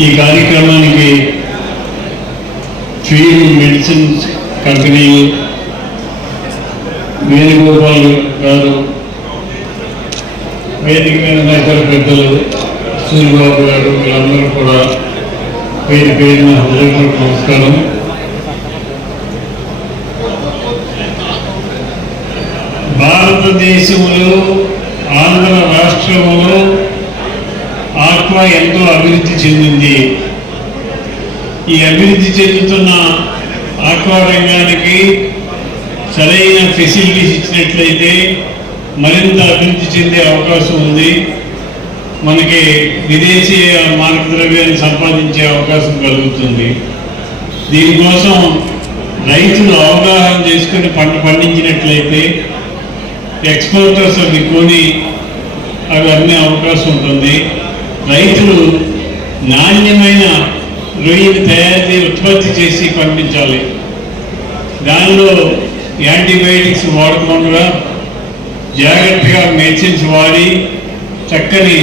ఈ కార్యక్రమానికి feed medicines company Venugopal గారు, వేదిక మీద ఇతర పెద్దలు సూర్యబాబు గారు, వీళ్ళందరూ కూడా పేరు పేరున హృదయపూర్వక నమస్కారం. భారతదేశంలో ఆంధ్ర రాష్ట్రంలో ఆక్వా ఎంతో అభివృద్ధి చెందింది. ఈ అభివృద్ధి చెందుతున్న ఆక్వా రంగానికి సరైన ఫెసిలిటీస్ ఇచ్చినట్లయితే మరింత అభివృద్ధి చెందే అవకాశం ఉంది. మనకి విదేశీ మార్గద్రవ్యాన్ని సంపాదించే అవకాశం కలుగుతుంది. దీనికోసం రైతులు అవగాహన చేసుకుని పంట పండించినట్లయితే ఎక్స్పోర్టర్స్ అవి కొని అవి అమ్మే అవకాశం ఉంటుంది. రైతులు నాణ్యమైన రొయ్యలు తయారు ఉత్పత్తి చేసి పండించాలి. దానిలో యాంటీబయాటిక్స్ వాడకుండా జాగ్రత్తగా మెడిసిన్స్ వాడి చక్కని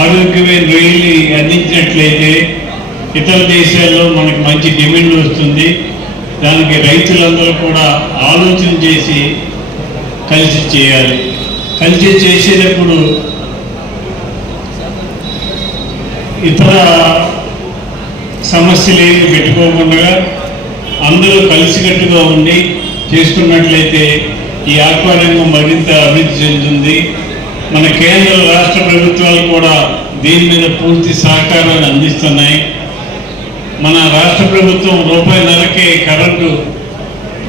ఆరోగ్యమైన రొయ్యలు అందించినట్లయితే ఇతర దేశాల్లో మనకు మంచి డిమాండ్ వస్తుంది. దానికి రైతులందరూ కూడా ఆలోచన చేసి కలిసి చేయాలి. కలిసి చేసేటప్పుడు ఇతర సమస్యలు ఏమి పెట్టుకోకుండా అందరూ కలిసికట్టుగా ఉండి చేసుకున్నట్లయితే ఈ ఆక్వా రంగం మరింత అభివృద్ధి చెందుతుంది. మన కేంద్ర రాష్ట్ర ప్రభుత్వాలు కూడా దీని మీద పూర్తి సహకారాన్ని అందిస్తున్నాయి. మన రాష్ట్ర ప్రభుత్వం ₹1.5కే కరెంటు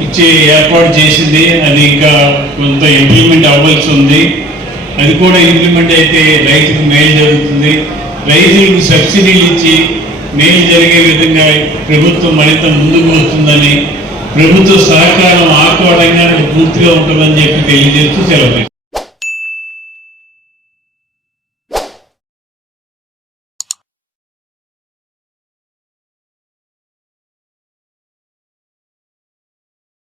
ఇచ్చే ఏర్పాటు చేసింది. అది ఇంకా కొంత ఇంప్లిమెంట్ అవ్వాల్సి ఉంది. అది కూడా ఇంప్లిమెంట్ అయితే రైతుకు మేలు జరుగుతుంది. రైతులకు సబ్సిడీలు ఇచ్చి మేలు జరిగే విధంగా ప్రభుత్వం మరింత ముందుకు వస్తుందని, ప్రభుత్వ సహకారం ఆక్వా రంగానికి పూర్తిగా ఉంటుందని చెప్పి తెలియజేస్తూ సెలవు.